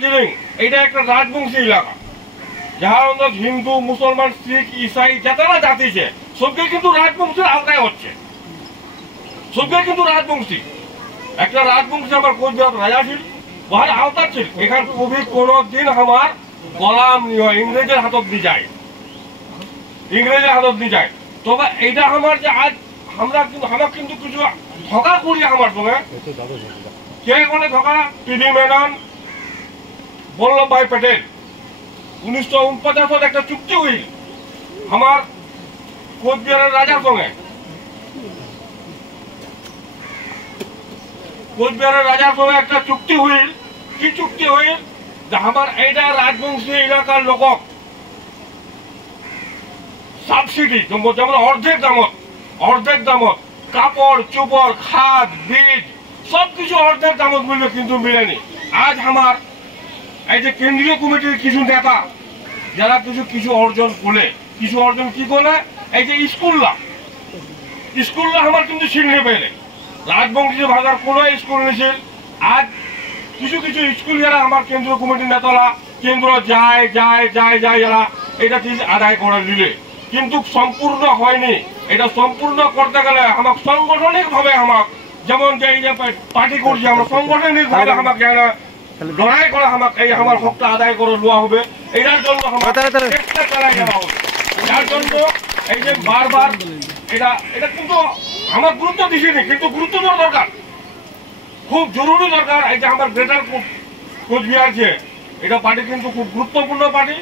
দার্জিলিং এটা একটা রাজবংশী এলাকা, যাহার মধ্যে হিন্দু, মুসলমান, শিখ, ইসাই যারা জাতি আছে সবকে কিন্তু রাজবংশীর আওতায় হচ্ছে, সবকে কিন্তু রাজবংশী। একটা রাজবংশী আমার কোচবিহার রাজা ছিল, ওহার আওতা ছিল। এখানে কবি কোনদিন আমার গোলাম ইংরেজের হাতত দিয়ে যায়, ইংরেজের হাতত দিয়ে যায়। তবে এইটা আমার যে আজ আমরা কিন্তু আমার কিন্তু কিছু ধোকা করি আমার সঙ্গে। কে বলে ধোকা? টি.ডি. মেনন, বল্লভভাই প্যাটেল 1949 একটা চুক্তি হইল আমার কোচবিহারের রাজার সঙ্গে। কোচবিহারের রাজার সঙ্গে একটা চুক্তি হইল। কি চুক্তি হইল? যে আমার এইটা রাজবংশী এলাকার লোক সাবসিডি যেমন অর্ধেক দামত কাপড় চোপড় খাদ বীজ সবকিছু অর্ধেক দামত মিলবে, কিন্তু মিলেনি। আজ আমার এই যে কেন্দ্রীয় কমিটির কিছু নেতা যারা কিছু অর্জন করলে, কিছু অর্জন কি করলে, এই যে স্কুলরা আমার কিন্তু ছিঁড়ে পেলে রাজবংশী ভাষার কোনো স্কুল নিছিল। আজ কিছু স্কুল যারা আমার কেন্দ্রীয় কমিটির নেতারা কেন্দ্র যায় যারা এটা ঠিক আদায় করে দিলে, কিন্তু সম্পূর্ণ হয়নি। এটা সম্পূর্ণ করতে গেলে আমাকে সাংগঠনিক ভাবে যেমন যে এই যে পার্টি করছি আমরা সাংগঠনিক ভাবে আমাকে লড়াই করে এই আমার হকটা আদায় করে নেওয়া হবে। এটার জন্য চেষ্টা চালাই যাওয়া হবে। যার জন্য এই যে বারবার এটা কিন্তু আমার গুরুত্ব দিছিনি, কিন্তু গুরুত্ব দেওয়া দরকার, খুব জরুরি দরকার। এই যে আমার গ্রেটার কোচবিহার যে এটা পার্টি কিন্তু খুব গুরুত্বপূর্ণ পার্টি।